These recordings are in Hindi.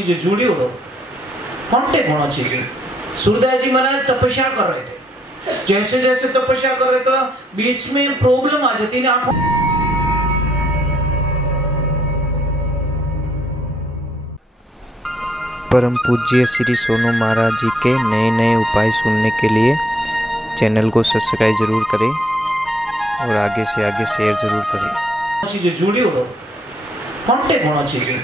चीजें जुड़ी हो कांटेक्ट होना चाहिए। सूरदास जी महाराज तपस्या कर रहे थे, जैसे जैसे तपस्या कर रहे थे बीच में प्रॉब्लम आ जाती है आंखों। परम पूज्य श्री सोनू महाराज जी के नए नए उपाय सुनने के लिए चैनल को सब्सक्राइब जरूर करें और आगे से आगे शेयर जरूर करें। चीजें जुड़ी हो कांटेक्ट होना चाहिए।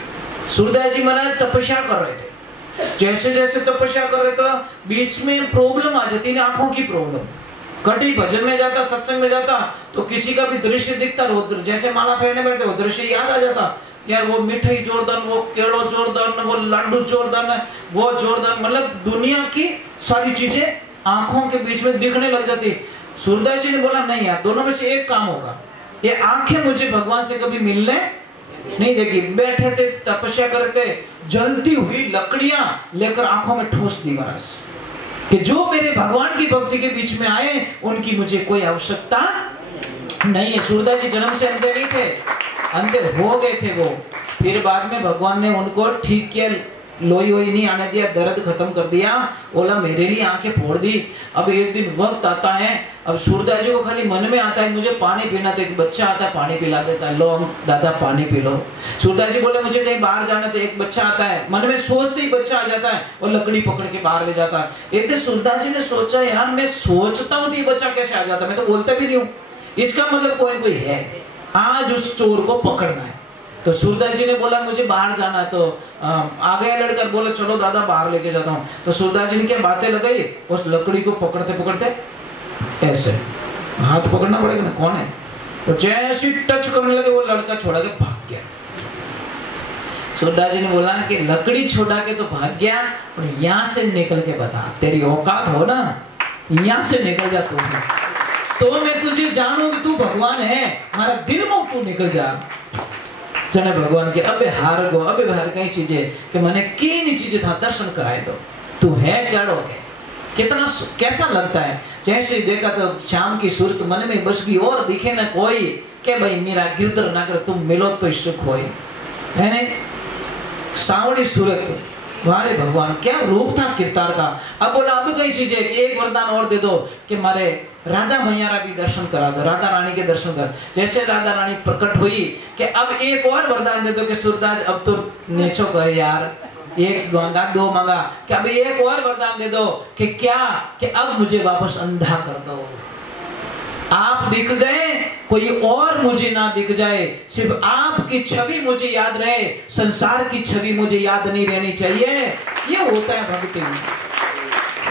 सूरदास जी महाराज तपस्या कर रहे थे, जैसे जैसे तपस्या कर रहे थे बीच में प्रॉब्लम आ जाती है आंखों की प्रॉब्लम। कटी भजन में जाता, सत्संग में जाता तो किसी का भी दृश्य दिखता, जैसे माला फेरने बैठे वो दृश्य याद आ जाता, यार वो मिठाई जोरदार, वो केड़ो जोरदार, वो लाडू जोरदार, वो जोरदार, मतलब दुनिया की सारी चीजें आंखों के बीच में दिखने लग जाती। सूरदास जी ने बोला नहीं यार, दोनों में से एक काम होगा, ये आंखें मुझे भगवान से कभी मिलने नहीं देगी। बैठे थे तपस्या करते, जलती हुई लकड़ियां लेकर आंखों में ठोस दी महाराज कि जो मेरे भगवान की भक्ति के बीच में आए उनकी मुझे कोई आवश्यकता नहीं है। सूरदास जी जन्म से अंधे नहीं थे, अंधे हो गए थे वो, फिर बाद में भगवान ने उनको ठीक किया, लोई वोई नहीं आने दिया, दर्द खत्म कर दिया, बोला मेरे लिए आंखें फोड़ दी। अब एक दिन वक्त आता है, अब सूरदास जी को खाली मन में आता है मुझे पानी पीना, तो एक बच्चा आता है पानी पिला देता है, लो दादा पानी पी लो। सूरदास जी बोले मुझे कहीं बाहर जाना, तो एक बच्चा आता है, मन में सोचते ही बच्चा आ जाता है और लकड़ी पकड़ के बाहर ले जाता है। एक दिन सूरदास जी ने सोचा यार मैं सोचता हूँ तो ये बच्चा कैसे आ जाता है, मैं तो बोलता भी नहीं हूँ, इसका मतलब कोई है, आज उस चोर को पकड़ना है। तो सूरदास जी ने बोला मुझे बाहर जाना है, तो आ गया लड़का, बोले चलो दादा बाहर लेके जाता हूँ। तो सूरदास जी ने क्या बातें लगाई, उस लकड़ी को पकड़ते पकड़ते ऐसे हाथ पकड़ना पड़ेगा ना, कौन है, तो जैसे टच करने लगे वो लड़का छोड़ा के भाग गया। सूरदास जी ने बोला कि लकड़ी छोड़ा के तो भाग गया, और यहाँ से निकल के बता, तेरी औकात हो ना, यहाँ से निकल जा तो मैं तुझे जानू कि तू भगवान है, हमारा दिल में तू निकल जा। जने भगवान के अबे हार गो, अबे बाहर कई चीजें कि मैंने की चीजें था दर्शन कराए दो, तू है क्या के कितना कैसा लगता है। जैसे देखा तो शाम की सूरत मन में बस गई, और दिखे ना कोई के भाई मेरा गिरधर ना कर, तुम मिलो तो सुख होई है ने। सावड़ी सूरत वारे भगवान क्या रूप था किरदार का। अब बोला अब कई चीजें एक वरदान और दे दो कि मारे राधा मैया भी दर्शन करा दो, राधा रानी के दर्शन कर। जैसे राधा रानी प्रकट हुई कि अब एक और वरदान दे दो कि सूरदास अब तो नेचो कर यार, एक मांगा दो मांगा कि अब एक और वरदान दे दो कि क्या कि अब मुझे वापस अंधा कर दो। आप दिख गए, कोई और मुझे ना दिख जाए, सिर्फ आपकी छवि मुझे याद रहे, संसार की छवि मुझे याद नहीं रहनी चाहिए। ये होता है भक्ति।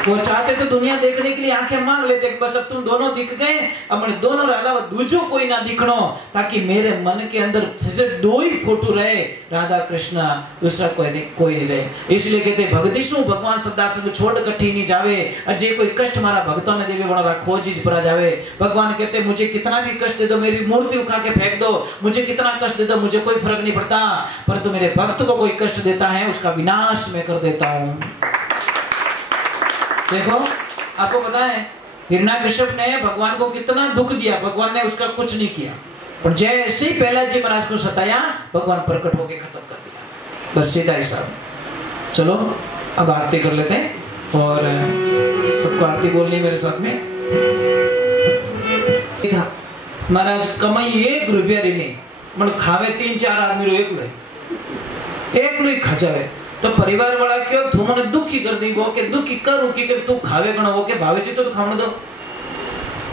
वो चाहते तो दुनिया देखने के लिए आंखें मांग लेते, बस अब तुम दोनों दिख गए, अब मैंने दोनों अलावा दूजो कोई ना दिखनो, ताकि मेरे मन के अंदर सिर्फ दो ही फोटो रहे, राधा कृष्ण, दूसरा कोई नहीं रहे। इसलिए कहते भक्ति शू भगवान सदा संग छोड़ कठी नहीं जावे, अजय कोई कष्ट मारा भक्तों ने देवे बड़ा खोजी परा जावे। भगवान कहते मुझे कितना भी कष्ट दे दो, मेरी मूर्ति उठा के फेंक दो, मुझे कितना कष्ट दे दो, मुझे कोई फर्क नहीं पड़ता, परंतु मेरे भक्त को कोई कष्ट देता है उसका विनाश मैं कर देता हूँ। देखो आपको पता है हिरण्यकश्यप ने भगवान को कितना दुख दिया, भगवान ने उसका कुछ नहीं किया, पर जैसे ही प्रहलाद जी महाराज को सताया भगवान प्रकट होकर खत्म कर दिया, बस सीधा हिसाब। चलो अब आरती कर लेते हैं और सबको आरती बोलनी मेरे साथ में। महाराज कमाई 1 रुपया नहीं, मतलब खावे 3-4 आदमी एक लोग खा जावे, तो परिवार वाला क्यों तुमने दुखी कर दी, वो के दुखी करूं कि तू खावे गणो, वो के भावे जी तो खाने दो।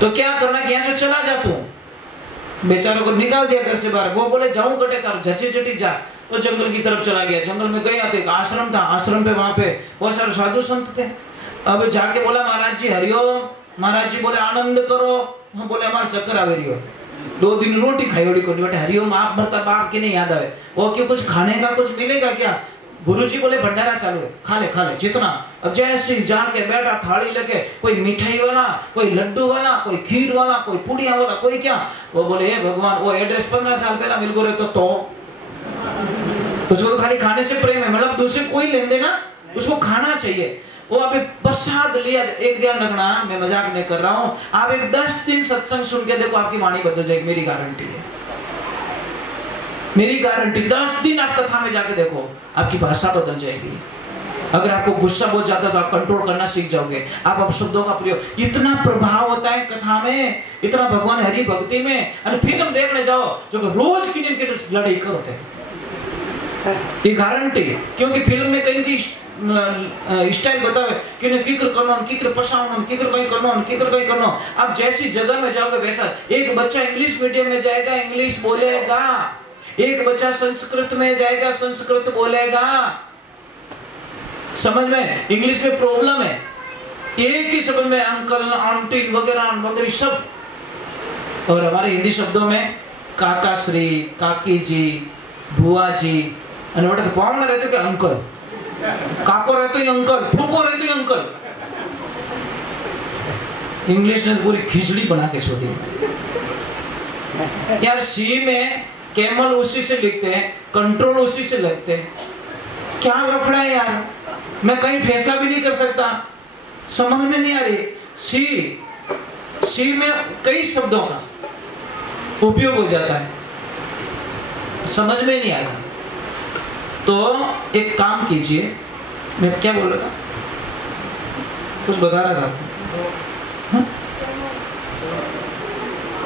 तो क्या करना कि यहाँ से चला जा, तू बेचारों को निकाल दिया घर से बाहर। वो बोले जाऊं कटे तार झची झटी जा, तो जंगल की तरफ चला गया। जंगल में गया तो एक आश्रम था, आश्रम पे वहां पे बहुत सारे साधु संत थे। अब जाके बोला महाराज जी हरिओम। महाराज जी बोले आनंद करो। हम बोले हमारे चक्कर आवे रही हो, 2 दिन रोटी खाई ओडी कोटी बेटे हरिओम आप भरता बाप की नहीं याद आवे, वो क्यों कुछ खाने का कुछ मिलेगा क्या। गुरुजी बोले भंडारा चालू है, खा ले जितना। अब जैसे जाके बैठा थाली लेके, कोई मिठाई वाला, कोई लड्डू वाला, कोई खीर वाला, कोई पुड़िया वाला, कोई क्या। वो बोले हे भगवान, वो एड्रेस 15 साल पहला मिल गो रहे तो उसको तो खाली खाने से प्रेम है, मतलब दूसरे कोई लेन देना, उसको खाना चाहिए। वो अभी प्रसाद लिया, एक ध्यान रखना मैं मजाक नहीं कर रहा हूँ, आप एक 10 दिन सत्संग सुन के देखो आपकी वाणी बदल जाएगी, मेरी गारंटी है। मेरी गारंटी 10 दिन आप कथा में जाके देखो, आपकी भाषा बदल जाएगी। अगर आपको गुस्सा बहुत ज्यादा तो आप कंट्रोल करना सीख जाओगे। आप अब शब्दों का प्रयोग, इतना प्रभाव होता है कथा में, इतना भगवान हरि भक्ति में। और फिल्म देखने जाओ जो रोज की लड़ाई करते हैं, ये गारंटी। क्योंकि फिल्म में कहीं की स्टाइल बतावे कि किकर करना, किकर पसावना, किकर कहीं करना, किकर कहीं करना। आप जैसी जगह में जाओगे वैसा। एक बच्चा इंग्लिश मीडियम में जाएगा, इंग्लिश बोलेगा। एक बच्चा संस्कृत में जाएगा, संस्कृत बोलेगा। समझ में, इंग्लिश में प्रॉब्लम है, एक ही शब्द में अंकल, आंटी वगैरह वगैरह सब। और हमारे हिंदी शब्दों में काका श्री, काकी जी, बुआ जी, तो पावना रहते कि अंकल, काको रहते ही अंकल, फूफो रहते ही अंकल। इंग्लिश ने पूरी खिचड़ी बना के छोड़ी यार। सी में कैमल उसी से लिखते हैं, कंट्रोल उसी से लिखते हैं। क्या लफड़ा है यार, मैं कहीं फैसला भी नहीं कर सकता, समझ में नहीं आ रही। सी में कई शब्दों का उपयोग हो जाता है, समझ में नहीं आएगा। तो एक काम कीजिए, मैं क्या बोल रहा था, कुछ बता रहा था आपको।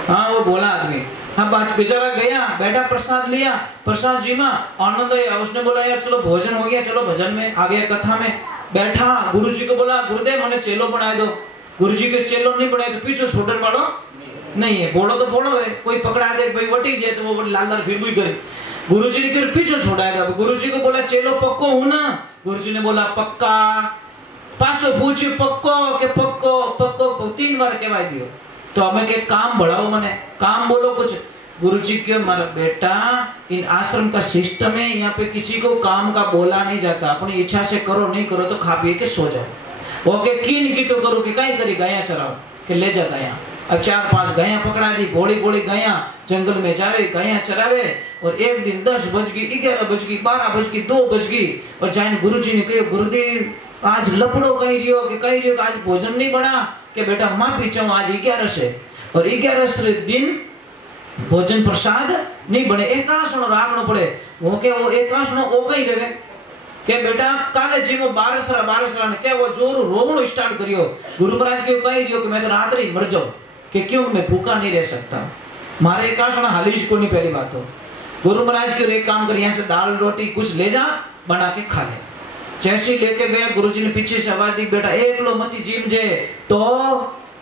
हाँ वो बोला आदमी, हाँ बेचारा गया, बैठा, प्रसाद लिया, प्रसाद जी में आनंद आया। उसने बोला यार चलो भोजन हो गया, चलो भजन में आ गया, कथा में बैठा। गुरुजी को बोला गुरुदेव मुझे चेलो बना दो। गुरुजी के चेलो नहीं बनाए तो पीछे छोड़ने वालों नहीं है, बोलो तो बोलो है, कोई पकड़ा दे भाई वटी जाए तो वो लाल लाल फिर भी करे। गुरुजी ने फिर पीछे छोड़ाएगा। गुरुजी को बोला चेलो पक्को हूं ना। गुरुजी ने बोला पक्का। पासो पूछे पक्को के पक्को पक्को 3 बार कहवा दियो। तो हमें के काम बढ़ाओ, मने काम बोलो कुछ। गुरुजी के मारा बेटा इन आश्रम का सिस्टम है, यहाँ पे किसी को काम का बोला नहीं जाता। अपनी इच्छा से करो, नहीं करो तो खा पी के सो जाओ। ओके कीन की तो करो कि कहीं करी गाया चराओ के ले जा गाया। अब 4-5 गाया पकड़ा दी, घोड़ी घोड़ी गाया जंगल में जावे, गाया चरावे। और एक दिन 10 बज गई, 11 बज गई, 12 बज गई, 2 बज गई। और जाइन गुरुजी ने कहो गुरुदेव आज लपड़ो कही रियो कि कही रियो आज भोजन नहीं बना के बेटा माफी चाहूं, आज 11 से और 11 दिन भोजन प्रसाद नहीं बने। एक आसनो राखनो पड़े। वो के वो एक आसनो ओ कही देवे के बेटा काले जी में 12 ने क्या वो जोर रोवणो स्टार्ट करियो। गुरु महाराज के कही रियो कि मैं तो रात ही मर जाऊं, कि क्यों मैं भूखा नहीं रह सकता, मारे एक आसनो हालीज को नहीं। पहली बात तो गुरु महाराज के एक काम कर, यहाँ से दाल रोटी कुछ ले जा बना के खा ले। जैसे लेके गया गुरुजी ने पीछे से आवाज दी बेटा एक लो मती जीम जे तो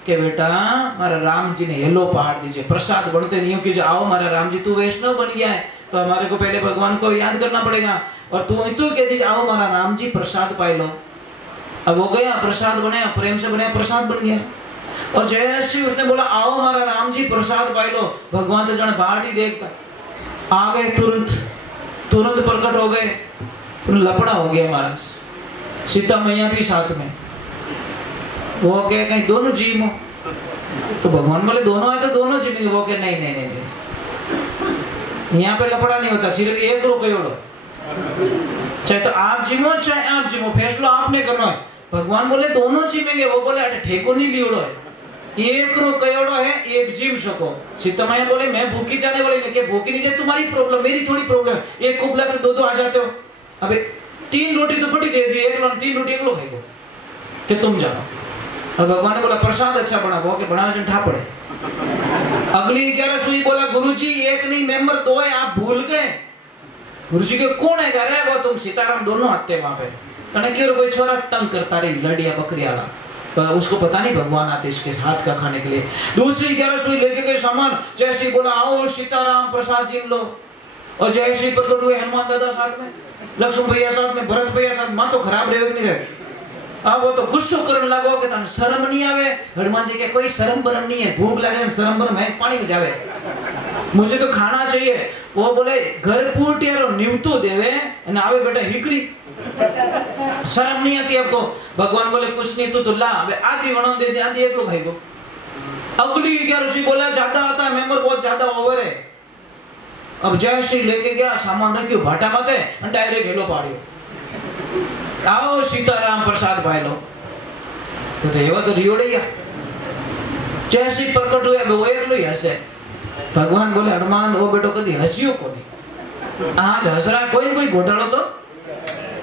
के बेटा मारा राम जी ने हेलो पहाड़ दीजिए। प्रसाद बनते नहीं कि आओ मारा राम जी तू वैष्णव बन गया है तो हमारे को पहले भगवान को याद करना पड़ेगा। और तू कह दीजिए आओ मारा राम जी प्रसाद पाई लो। अब हो गया, प्रसाद बनाया, प्रेम से बनाया, प्रसाद बन गया। और जैसे उसने बोला आओ मारा राम जी प्रसाद पाई लो, भगवान तो जाने बाहर ही देखता आ गए, तुरंत प्रकट हो गए। लपड़ा हो गया महाराज, सीता मैया भी साथ में। वो कहे कहीं दोनों जीव हो तो भगवान बोले दोनों है तो दोनों जीवेंगे। वो कहे नहीं नहीं नहीं, यहाँ पे लपड़ा नहीं होता, सिर्फ एक रो कयोड़ो, चाहे तो आप जीवो चाहे आप जीवो, फैसला आपने करना है। भगवान बोले दोनों जीवेंगे, वो बोले अटे ठेको नहीं लियोड़ो है, एक रो कयोड़ो है, एक जीव सको। सीता मैया बोले मैं भूखी जाने वाली नहीं, भूखी नहीं जाए तुम्हारी प्रॉब्लम, मेरी थोड़ी प्रॉब्लम। एक कुबला तो दो आ जाते हो। अबे 3 रोटी तो बड़ी दे दी, 3 रोटी एक लोग खाएगो कि तुम जानो। और भगवान ने बोला प्रसाद अच्छा बना, वो के बना जन ठा पड़े। अगली 11 सुई बोला गुरुजी एक नहीं मेंबर 2 है, आप भूल गए। गुरुजी के कौन है घर है, वो तुम सीताराम दोनों आते वहां पे। क्यों कोई छोरा तंग करता रही लड़िया बकरिया वाला, पर उसको पता नहीं भगवान आते इसके हाथ का खाने के लिए। दूसरी 11 सुई लेके गए सामान, जैसे बोला आओ सीताराम प्रसाद जी लो। और जैसे प्रकट हुए हनुमान दादा साथ में, लक्ष्मण भैया साथ में, भरत भैया साथ। मां तो खराब रहे नहीं रहे। अब वो तो गुस्सो करने लगो कि तने शर्म नहीं आवे। हनुमान जी के कोई शर्म बरम नहीं है, भूख लगे शर्म बरम है, पानी में जावे, मुझे तो खाना चाहिए। वो बोले घर पूटियारो न्यूतो देवे न आवे बेटा हिकरी, शर्म नहीं आती आपको। भगवान बोले कुछ नहीं तो ला आधी बना दे दे, आधी एक लो भाई को। अगली 11 ऋषि बोला ज्यादा आता है, मेंबर बहुत ज्यादा ओवर है। अब जैसे लेके गया सामान रख भाटा माते डायरेक्ट हेलो पाड़ियो, आओ सीताराम प्रसाद पाई लो। तो एवं तो रियोड़िया जैसे प्रकट हुए वो एक लो हसे। भगवान बोले हनुमान वो बेटो कभी हसियो को नहीं, आज हंस रहा है कोई न कोई घोटाला तो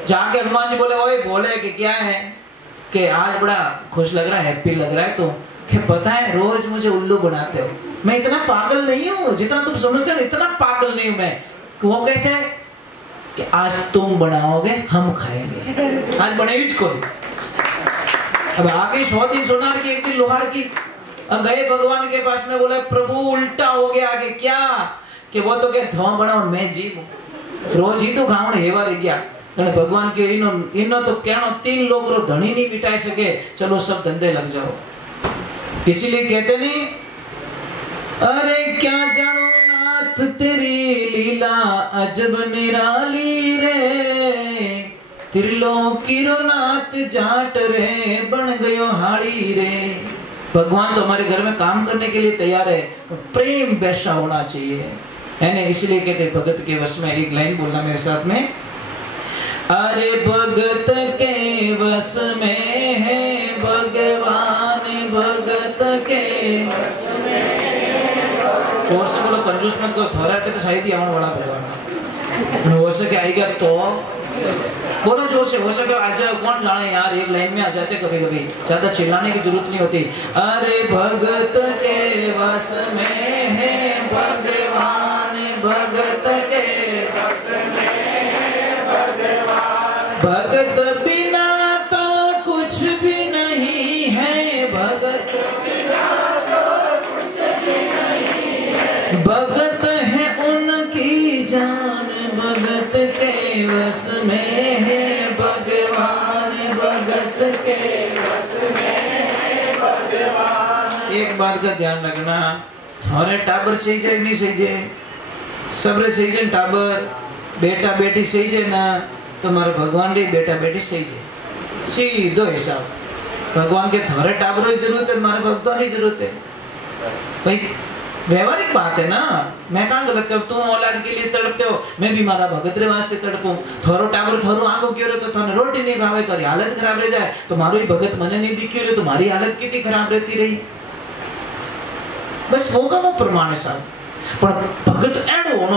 जाके हनुमान जी बोले ओए बोले कि क्या है कि आज बड़ा खुश लग रहा है, हैप्पी लग रहा है, तो क्या पता है रोज मुझे उल्लू बनाते हो, मैं इतना पागल नहीं हूँ जितना तुम समझते हो, इतना पागल नहीं हूँ मैं। वो कैसे कि आज तुम बनाओगे हम खाएंगे, आज बनेगी इसको। अब आगे 100 दिन सोनार की 1 दिन लोहार की। गए भगवान के पास में, बोले प्रभु उल्टा हो गया आगे क्या कि वो तो क्या धुआं बनाओ मैं जीव रोज ही तो खाऊं हेवा रह गया। भगवान के इनो तो कहना 3 लोग रो धनी नहीं बिटाई सके, चलो सब धंधे लग जाओ। इसीलिए कहते नहीं अरे क्या जानो नाथ तेरी लीला अजब निराली रे, त्रिलोकी रो नाथ जाट रे बन गयो हाड़ी रे। भगवान तो हमारे घर में काम करने के लिए तैयार है, प्रेम वैसा होना चाहिए है ना। इसलिए कहते भगत के वश में, एक लाइन बोलना मेरे साथ में, अरे भगत के वश में है भगवान, भगत के जोर से बोलो, कंजूस मत करो, थोराटे तो शायद ही आने वाला भगवान हो सके आएगा तो बोलो जोर से, हो सके आज कौन जाने यार, एक लाइन में आ जाते कभी कभी, ज्यादा चिल्लाने की जरूरत नहीं होती। अरे भगत के वश में है भगवान, भगत के वश में है भगवान, भगत बिना तो कुछ भी नहीं है, भगत बिना तो कुछ भी नहीं है, भगत है उनकी जान, भगत के वश में है भगवान, भगत के वश में है भगवान। एक बात का ध्यान रखना, थारे टाबर सही जाए नहीं सही जाए, सबरे सही जाए, टाबर बेटा बेटी सही जाए ना, तुम्हारे भगवान रे बेटा बेटी सही जाए, सीधो हिसाब। भगवान के थारे टाबरों की जरूरत है, तुम्हारे भक्तों की जरूरत है भाई, व्यवहारिक बात है ना। मैं कहाँ गलत कर, तुम औलाद के लिए तड़पते हो, मैं भी मारा भगत रे वास्ते तड़पूं। थोरो टाबर थोरो आंखों क्यों रे, तो थाने रोटी नहीं भावे, तारी हालत खराब रह जाए, तुम्हारो ही भगत मने नहीं दिख्यो रे, तुम्हारी हालत कितनी खराब रहती रही। बस होगा वो प्रमाण है साहब, पर भगत एडो